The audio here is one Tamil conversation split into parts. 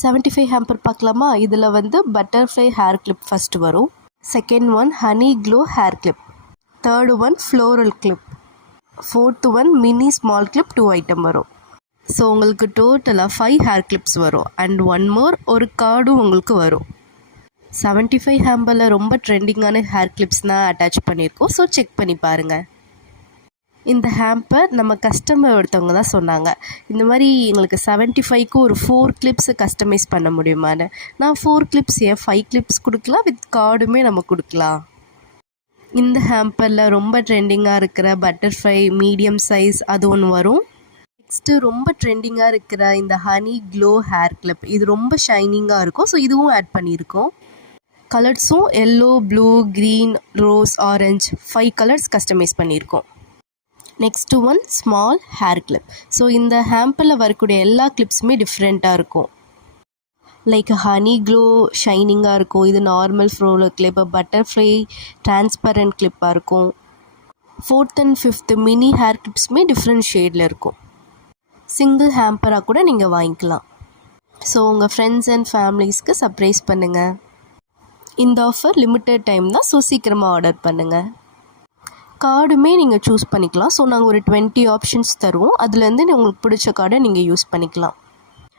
75 ஹேம்பர் பார்க்கலாமா? இதில் வந்து பட்டர்ஃப்ளை ஹேர் கிளிப் ஃபஸ்ட்டு வரும். Second one honey glow hair clip. Third one floral clip. Fourth one mini small clip 2 item வரும். ஸோ உங்களுக்கு டோட்டலாக 5 ஹேர் கிளிப்ஸ் வரும். அண்ட் ஒன் மோர் ஒரு கார்டும் உங்களுக்கு வரும். 75 ஹேம்பரில் ரொம்ப ட்ரெண்டிங்கான ஹேர் கிளிப்ஸ் தான் அட்டாச் பண்ணியிருக்கோம். ஸோ செக் பண்ணி பாருங்கள். இந்த ஹேம்பர் நம்ம கஸ்டமர் ஒருத்தவங்க தான் சொன்னாங்க, இந்த மாதிரி எங்களுக்கு 75க்கு ஒரு 4 கிளிப்ஸு கஸ்டமைஸ் பண்ண முடியுமான்னு. நான் 4 கிளிப்ஸ் ஏன் 5 கிளிப்ஸ் கொடுக்கலாம், வித் கார்டுமே நம்ம கொடுக்கலாம். இந்த ஹேம்பரில் ரொம்ப ட்ரெண்டிங்காக இருக்கிற பட்டர்ஃப்ளை மீடியம் சைஸ் அது ஒன்று வரும். நெக்ஸ்ட்டு ரொம்ப ட்ரெண்டிங்காக இருக்கிற இந்த ஹனி க்ளோ ஹேர் கிளிப், இது ரொம்ப ஷைனிங்காக இருக்கும். ஸோ இதுவும் ஆட் பண்ணியிருக்கோம். கலர்ஸும் yellow, blue, green, rose, orange 5 colours customise பண்ணியிருக்கோம். Next one small hair clip. So இந்த ஹேம்பரில் வரக்கூடிய எல்லா கிளிப்ஸுமே டிஃப்ரெண்ட்டாக இருக்கும். லைக் ஹனி க்ளோ ஷைனிங்காக இருக்கும். இது normal floral clip. Butterfly transparent கிளிப்பாக இருக்கும். 4th and 5th mini hair கிளிப்ஸுமே டிஃப்ரெண்ட் ஷேடில் இருக்கும். சிங்கிள் ஹேம்பராக கூட நீங்கள் வாங்கிக்கலாம். ஸோ உங்கள் ஃப்ரெண்ட்ஸ் அண்ட் ஃபேமிலிஸ்க்கு சர்ப்ரைஸ் பண்ணுங்கள். இந்த ஆஃபர் லிமிட்டட் டைம் தான். ஸோ சீக்கிரமாக ஆர்டர் பண்ணுங்கள். கார்டுமே நீங்கள் சூஸ் பண்ணிக்கலாம். ஸோ நாங்கள் ஒரு 20 ஆப்ஷன்ஸ் தருவோம். அதுலேருந்து உங்களுக்கு பிடிச்ச கார்டை நீங்கள் யூஸ் பண்ணிக்கலாம்.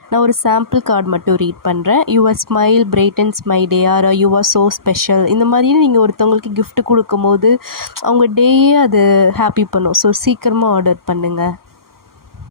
நான் ஒரு சாம்பிள் கார்டு மட்டும் ரீட் பண்ணுறேன். Your smile brightens my day, are you are so special. இந்த மாதிரி நீங்கள் ஒருத்தவங்களுக்கு கிஃப்ட் கொடுக்கும்போது அவங்க டேயே அது ஹாப்பி பண்ணும். ஸோ சீக்கிரமாக ஆர்டர் பண்ணுங்கள்.